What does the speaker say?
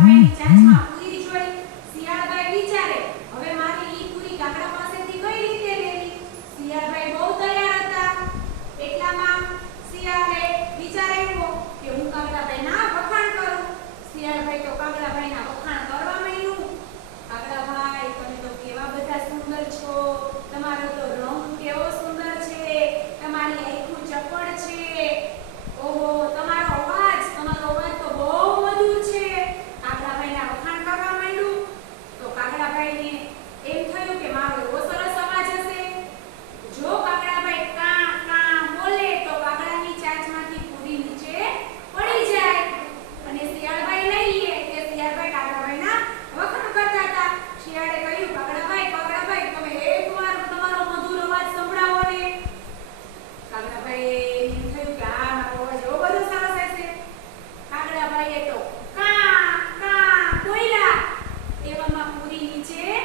I'm 家长 ત્યારે કહ્યું કાગડાભાઈ તમે તમારો મધુર અવાજ સંભળાવો ને. કાગડાભાઈ થયું કે અવાજ એવો બધો સરસ હશે. કાગડાભાઈએ તો, કા કા, કોયલા. એવામાં પૂરી નીચે